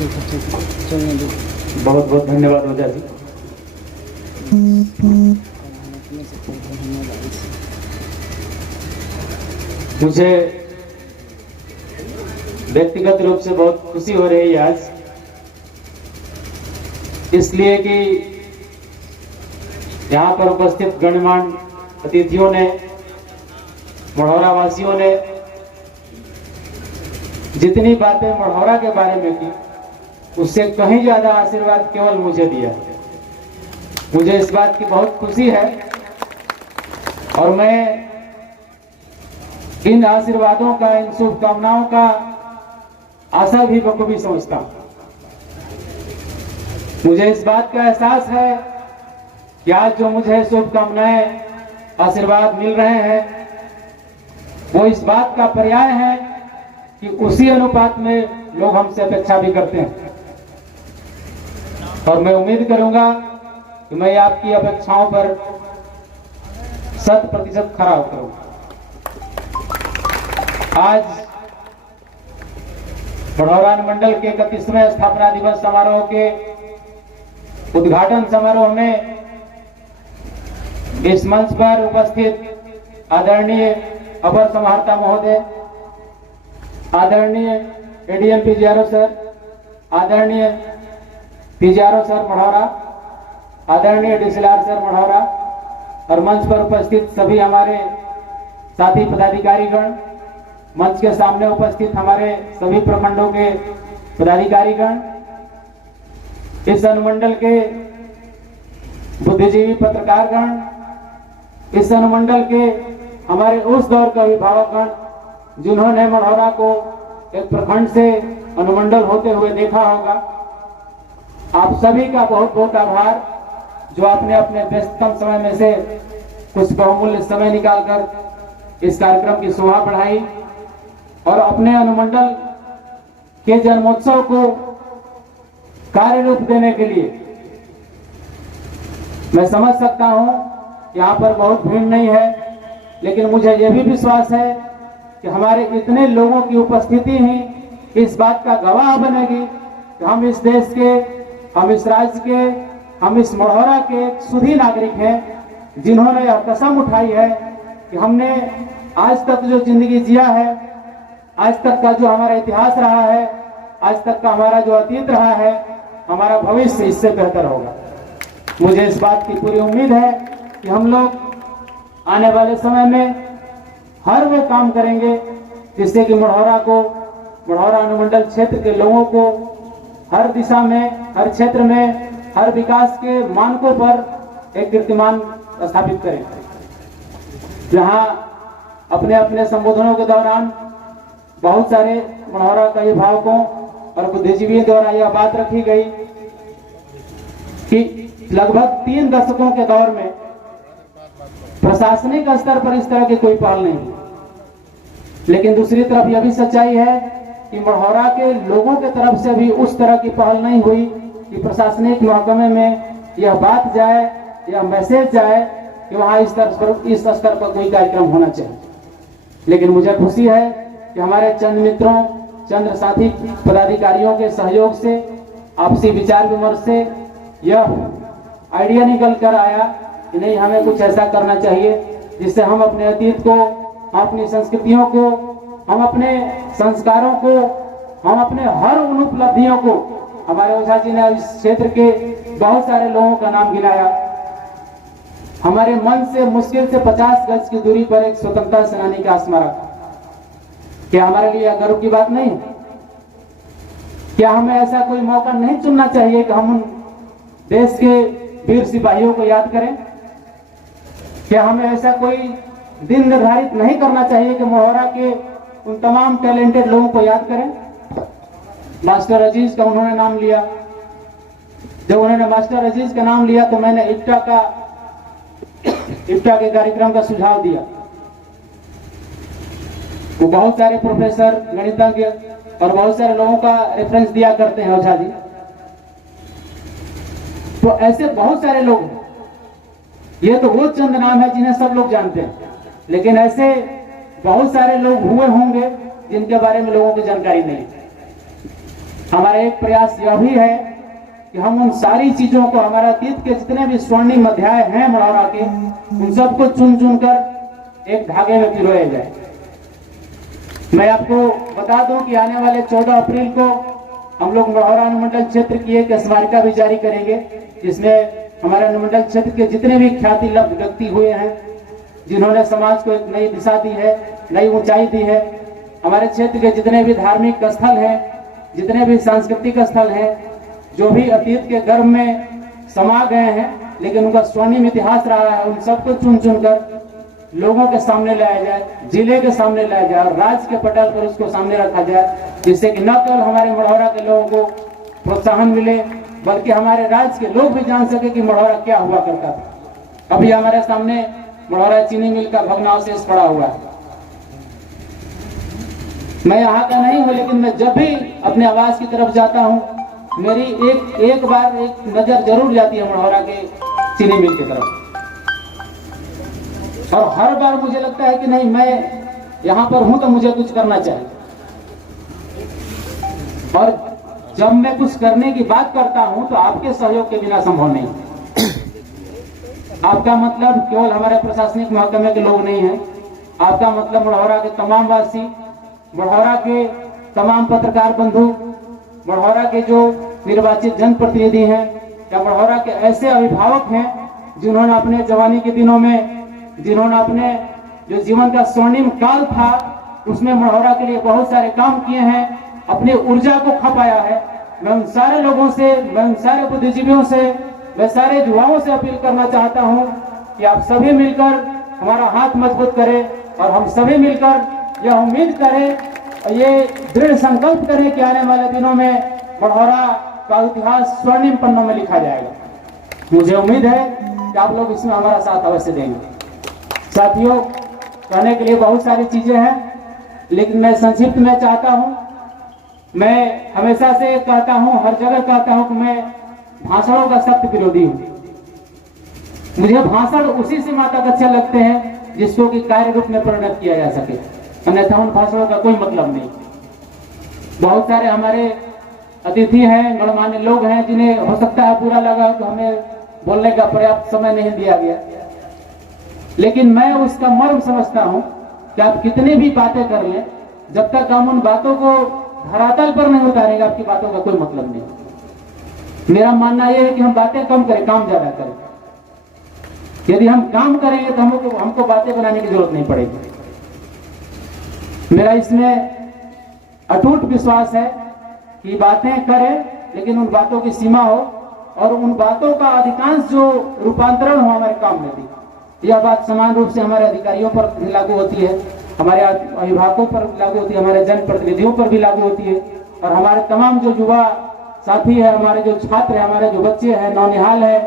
बहुत बहुत धन्यवाद ओझा जी। मुझे व्यक्तिगत रूप से बहुत खुशी हो रही है आज, इसलिए कि यहाँ पर उपस्थित गणमान्य अतिथियों ने, मढ़ौरा वासियों ने जितनी बातें मढ़ौरा के बारे में की, उससे कहीं ज्यादा आशीर्वाद केवल मुझे दिया। मुझे इस बात की बहुत खुशी है और मैं इन आशीर्वादों का, इन शुभकामनाओं का आशा भी बखूबी समझता हूं। मुझे इस बात का एहसास है कि आज जो मुझे शुभकामनाएं, आशीर्वाद मिल रहे हैं, वो इस बात का पर्याय है कि उसी अनुपात में लोग हमसे अपेक्षा भी करते हैं। और मैं उम्मीद करूंगा कि मैं आपकी अपेक्षाओं पर 100% खरा उतरूंगा। आज मढ़ौरा अनुमंडल के 31वें स्थापना दिवस समारोह के उद्घाटन समारोह में इस मंच पर उपस्थित आदरणीय अपर समाहर्ता महोदय, आदरणीय एडीएम पीजीआरओ सर, आदरणीय पीजीआरओ सर मढ़ौरा, आदरणीय डीसीएलआर सर मढ़ौरा और मंच पर उपस्थित सभी हमारे साथी पदाधिकारीगण, मंच के सामने उपस्थित हमारे सभी प्रखंडों के पदाधिकारीगण, इस अनुमंडल के बुद्धिजीवी पत्रकारगण, इस अनुमंडल के हमारे उस दौर के अभिभावकगण जिन्होंने मढ़ौरा को एक प्रखंड से अनुमंडल होते हुए देखा होगा, आप सभी का बहुत बहुत आभार, जो आपने अपने व्यस्ततम समय में से कुछ बहुमूल्य समय निकालकर इस कार्यक्रम की शोभा बढ़ाई और अपने अनुमंडल के जन्मोत्सव को कार्य रूप देने के लिए। मैं समझ सकता हूं यहाँ पर बहुत भीड़ नहीं है, लेकिन मुझे यह भी विश्वास है कि हमारे इतने लोगों की उपस्थिति ही इस बात का गवाह बनेगी कि हम इस देश के, हम इस राज्य के, हम इस मढ़ौरा के शुद्ध नागरिक हैं, जिन्होंने यह कसम उठाई है कि हमने आज तक जो जिंदगी जिया है, आज तक का जो हमारा इतिहास रहा है, आज तक का हमारा जो अतीत रहा है, हमारा भविष्य इससे बेहतर होगा। मुझे इस बात की पूरी उम्मीद है कि हम लोग आने वाले समय में हर वो काम करेंगे जिससे कि मढ़ौरा को, मढ़ौरा अनुमंडल क्षेत्र के लोगों को हर दिशा में, हर क्षेत्र में, हर विकास के मानकों पर एक कीर्तिमान स्थापित करें। जहां अपने अपने संबोधनों के दौरान बहुत सारे मढ़ौरा के अभिभावकों और बुद्धिजीवियों द्वारा यह बात रखी गई कि लगभग 3 दशकों के दौर में प्रशासनिक स्तर पर इस तरह की कोई पहल नहीं, लेकिन दूसरी तरफ यह भी सच्चाई है कि मढ़ौरा के लोगों के तरफ से भी उस तरह की पहल नहीं हुई कि प्रशासनिक महकमे में यह बात जाए, यह मैसेज जाए कि वहां इस स्तर पर कोई कार्यक्रम होना चाहिए। लेकिन मुझे खुशी है कि हमारे चंद मित्रों, चंद साथी पदाधिकारियों के सहयोग से, आपसी विचार विमर्श से यह आइडिया निकल कर आया कि नहीं, हमें कुछ ऐसा करना चाहिए जिससे हम अपने अतीत को, हम अपनी संस्कृतियों को, हम अपने संस्कारों को, हम अपने हर उन उपलब्धियों को, हमारे ओझा जी ने इस क्षेत्र के बहुत सारे लोगों का नाम गिनाया, हमारे मन से मुश्किल से 50 गज की दूरी पर एक स्वतंत्रता सेनानी का स्मारक, क्या हमारे लिए गर्व की बात नहीं? क्या हमें ऐसा कोई मौका नहीं चुनना चाहिए कि हम उन देश के वीर सिपाहियों को याद करें? क्या हमें ऐसा कोई दिन निर्धारित नहीं करना चाहिए कि मढ़ौरा के उन तमाम टैलेंटेड लोगों को याद करें? मास्टर अजीज का उन्होंने नाम लिया। जब उन्होंने मास्टर अजीज का नाम लिया तो मैंने इफ्टा के कार्यक्रम का सुझाव दिया। वो बहुत सारे प्रोफेसर, गणितज्ञ और बहुत सारे लोगों का रेफरेंस दिया करते हैं ओझा जी। तो ऐसे बहुत सारे लोग हैं, ये तो वो चंद नाम है जिन्हें सब लोग जानते हैं, लेकिन ऐसे बहुत सारे लोग हुए होंगे जिनके बारे में लोगों को जानकारी नहीं। हमारा एक प्रयास यह भी है कि हम उन सारी चीजों को, हमारे अतीत के जितने भी स्वर्णिम अध्याय हैं मढ़ौरा के, उन सबको चुन चुन कर एक धागे में पिरोया जाए। मैं आपको बता दूं कि आने वाले 14 अप्रैल को हम लोग मढ़ौरा अनुमंडल क्षेत्र की एक स्मारिका भी जारी करेंगे, जिसमें हमारे अनुमंडल क्षेत्र के जितने भी ख्याति लब्ध व्यक्ति हुए हैं, जिन्होंने समाज को एक नई दिशा दी है, नई ऊंचाई दी है, हमारे क्षेत्र के जितने भी धार्मिक स्थल हैं, जितने भी सांस्कृतिक स्थल हैं, जो भी अतीत के गर्भ में समा गए हैं लेकिन उनका स्वर्णिम इतिहास रहा है, उन सबको चुन चुन कर लोगों के सामने लाया जाए, जिले के सामने लाया जाए और राज्य के पटल पर उसको सामने रखा जाए, जिससे कि न केवल हमारे मढ़ौरा के लोगों को प्रोत्साहन मिले, बल्कि हमारे राज्य के लोग भी जान सके कि मढ़ौरा क्या हुआ करता था। अभी हमारे सामने मढ़ौरा चीनी मिल का भग्नावशेष पड़ा हुआ है। मैं यहाँ का नहीं हूँ, लेकिन मैं जब भी अपने आवास की तरफ जाता हूँ, मेरी एक बार एक नजर जरूर जाती है मढ़ौरा के चीनी मिल की तरफ, और हर बार मुझे लगता है कि नहीं, मैं यहाँ पर हूं तो मुझे कुछ करना चाहिए। और जब मैं कुछ करने की बात करता हूं तो आपके सहयोग के बिना संभव नहीं। आपका मतलब केवल हमारे प्रशासनिक महकमे के लोग नहीं हैं, आपका मतलब मढ़ौरा के तमाम वासी, मढ़ौरा के तमाम पत्रकार बंधु, मढ़ौरा के जो निर्वाचित जनप्रतिनिधि हैं, या मढ़ौरा के ऐसे अभिभावक हैं जिन्होंने अपने जवानी के दिनों में, जिन्होंने अपने जो जीवन का स्वर्णिम काल था उसमें मढ़ौरा के लिए बहुत सारे काम किए हैं, अपनी ऊर्जा को खपाया है। मैं उन सारे लोगों से, मैं उन सारे बुद्धिजीवियों से, मैं सारे युवाओं से अपील करना चाहता हूं कि आप सभी मिलकर हमारा हाथ मजबूत करें और हम सभी मिलकर यह उम्मीद करें, ये दृढ़ संकल्प करें कि आने वाले दिनों में मढ़ौरा का इतिहास स्वर्णिम पन्नों में लिखा जाएगा। मुझे उम्मीद है कि आप लोग इसमें हमारा साथ अवश्य देंगे। साथियों, कहने के लिए बहुत सारी चीजें हैं, लेकिन मैं संक्षिप्त में चाहता हूं, मैं हमेशा से कहता हूं, हर जगह कहता हूं कि मैं भाषणों का सख्त विरोधी हूं। मुझे भाषण उसी सीमा तक अच्छे लगते हैं जिसको कि कार्य रूप में परिणत किया जा सके, अन्यथा उन भाषणों का कोई मतलब नहीं। बहुत सारे हमारे अतिथि हैं, गणमान्य लोग हैं, जिन्हें हो सकता है बुरा लगा कि हमें बोलने का पर्याप्त समय नहीं दिया गया, लेकिन मैं उसका मर्म समझता हूं कि आप कितनी भी बातें कर लें, जब तक हम उन बातों को धरातल पर नहीं उतारेंगे, आपकी बातों का कोई मतलब नहीं। मेरा मानना यह है कि हम बातें कम करें, काम ज्यादा करें। यदि हम काम करेंगे तो हमको बातें बनाने की जरूरत नहीं पड़ेगी। मेरा इसमें अटूट विश्वास है कि बातें करें, लेकिन उन बातों की सीमा हो और उन बातों का अधिकांश जो रूपांतरण हो हमारे काम में भी। यह बात समान रूप से हमारे अधिकारियों पर भी लागू होती है, हमारे अभिभावकों पर भी लागू होती है, हमारे जनप्रतिनिधियों पर भी लागू होती है, और हमारे तमाम जो युवा साथी है, हमारे जो छात्र है, हमारे जो बच्चे हैं, नौनिहाल है,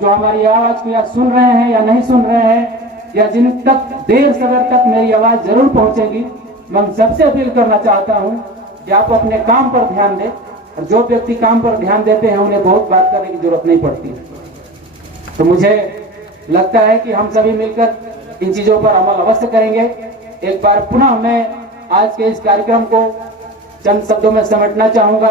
जो हमारी आवाज को या सुन रहे हैं या नहीं सुन रहे हैं, या जिन तक देर सवेर तक मेरी आवाज जरूर पहुंचेगी, मैं सबसे अपील करना चाहता हूं कि आप अपने काम पर ध्यान दें, और जो व्यक्ति काम पर ध्यान देते हैं उन्हें बहुत बात करने की जरूरत नहीं पड़ती। तो मुझे लगता है कि हम सभी मिलकर इन चीजों पर अमल अवश्य करेंगे। एक बार पुनः मैं आज के इस कार्यक्रम को चंद शब्दों में समेटना चाहूंगा।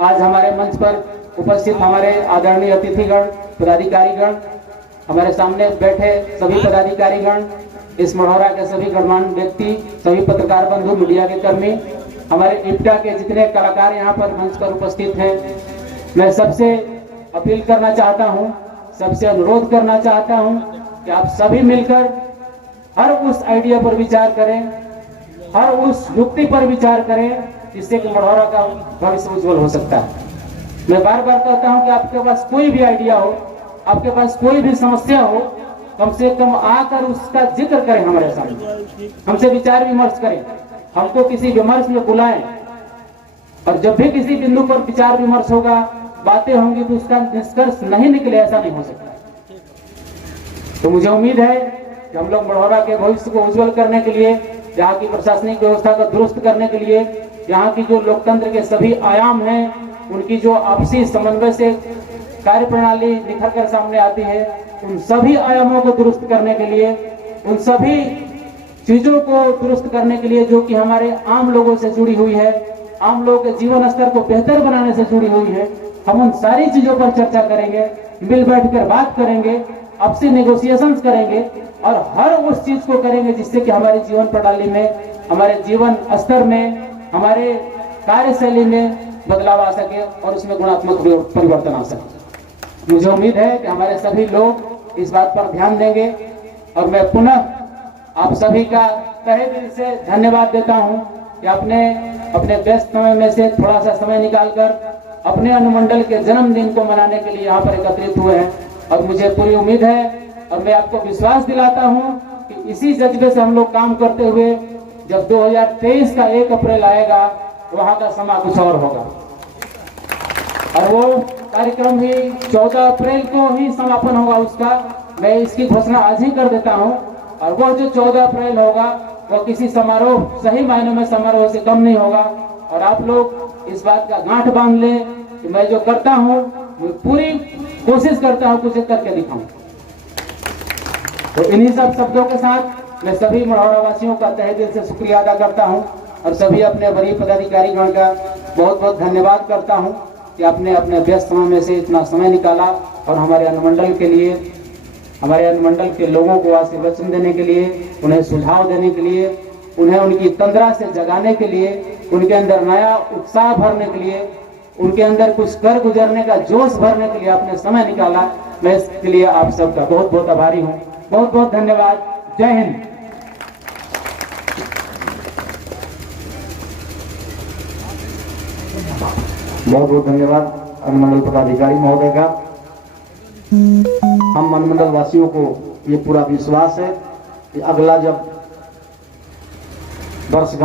आज हमारे मंच पर उपस्थित हमारे आदरणीय अतिथिगण, पदाधिकारीगण, हमारे सामने बैठे सभी पदाधिकारीगण, इस मढ़ौरा के सभी गणमान्य व्यक्ति, सभी पत्रकार बंधु, मीडिया के कर्मी, हमारे इप्टा के जितने कलाकार यहाँ पर मंच पर उपस्थित हैं, मैं सबसे अपील करना चाहता हूँ, सबसे अनुरोध करना चाहता हूँ कि आप सभी मिलकर हर उस आइडिया पर विचार करें, हर उस युक्ति पर विचार करें जिससे कि मढ़ौरा का भविष्य उज्जवल हो सकता है। मैं बार बार कहता हूं कि आपके पास कोई भी आइडिया हो, आपके पास कोई भी समस्या हो, कम से कम आकर उसका जिक्र करें हमारे सामने, हमसे विचार विमर्श करें, हमको किसी विमर्श में बुलाएं, और जब भी किसी बिंदु पर विचार विमर्श होगा, बातें होंगी, तो उसका निष्कर्ष नहीं निकले, ऐसा नहीं हो सकता। तो मुझे उम्मीद है कि हम लोग मढ़ौरा के भविष्य को उज्जवल करने के लिए, यहाँ की प्रशासनिक व्यवस्था को दुरुस्त करने के लिए, यहाँ की जो लोकतंत्र के सभी आयाम हैं उनकी जो आपसी समन्वय से कार्य प्रणाली निखर कर सामने आती है, उन सभी आयामों को दुरुस्त करने के लिए, उन सभी चीजों को दुरुस्त करने के लिए जो कि हमारे आम लोगों से जुड़ी हुई है, आम लोगों के जीवन स्तर को बेहतर बनाने से जुड़ी हुई है। हम उन सारी चीजों पर चर्चा करेंगे, मिल बैठकर बात करेंगे, आपसी नेगोशिएशंस करेंगे और हर उस चीज को करेंगे जिससे कि हमारी जीवन प्रणाली में, हमारे जीवन स्तर में, हमारे कार्यशैली में बदलाव आ सके और उसमें गुणात्मक परिवर्तन आ सके। मुझे उम्मीद है कि हमारे सभी लोग इस बात पर ध्यान देंगे और मैं पुनः आप सभी का तहे दिल से धन्यवाद देता हूं कि आपने अपने व्यस्त समय में से थोड़ा सा समय निकालकर अपने अनुमंडल के जन्मदिन को मनाने के लिए यहाँ पर एकत्रित हुए हैं। और मुझे पूरी उम्मीद है और मैं आपको विश्वास दिलाता हूं कि इसी जज्बे से हम लोग काम करते हुए जब 2023 का 1 अप्रैल आएगा वहां का समा कुछ और होगा और वो कार्यक्रम भी 14 अप्रैल को ही समापन होगा उसका। मैं इसकी घोषणा आज ही कर देता हूं और वो जो 14 अप्रैल होगा वो किसी समारोह, सही मायने में समारोह से कम नहीं होगा। और आप लोग इस बात का गांठ बांध ले कि मैं जो करता हूं मैं पूरी कोशिश करता हूं कुछ करके दिखाऊं। तो इन्हीं सब शब्दों के साथ मैं सभी मढ़ौरा वासियों का तहे दिल से शुक्रिया अदा करता हूं और सभी अपने वरीय पदाधिकारी गण का बहुत बहुत धन्यवाद करता हूं कि आपने अपने व्यस्त समय में से इतना समय निकाला और हमारे अनुमंडल के लिए, हमारे अनुमंडल के लोगों को आशीर्वचन देने के लिए, उन्हें सुझाव देने के लिए, उन्हें उनकी तंद्रा से जगाने के लिए, उनके अंदर नया उत्साह भरने के लिए, उनके अंदर कुछ कर गुजरने का जोश भरने के लिए आपने समय निकाला। मैं इसके लिए आप सबका बहुत बहुत आभारी हूँ। बहुत बहुत धन्यवाद। जय हिंद। बहुत बहुत धन्यवाद अनुमंडल पदाधिकारी महोदय का। हम अनुमंडल वासियों को ये पूरा विश्वास है कि अगला जब वर्षगांठ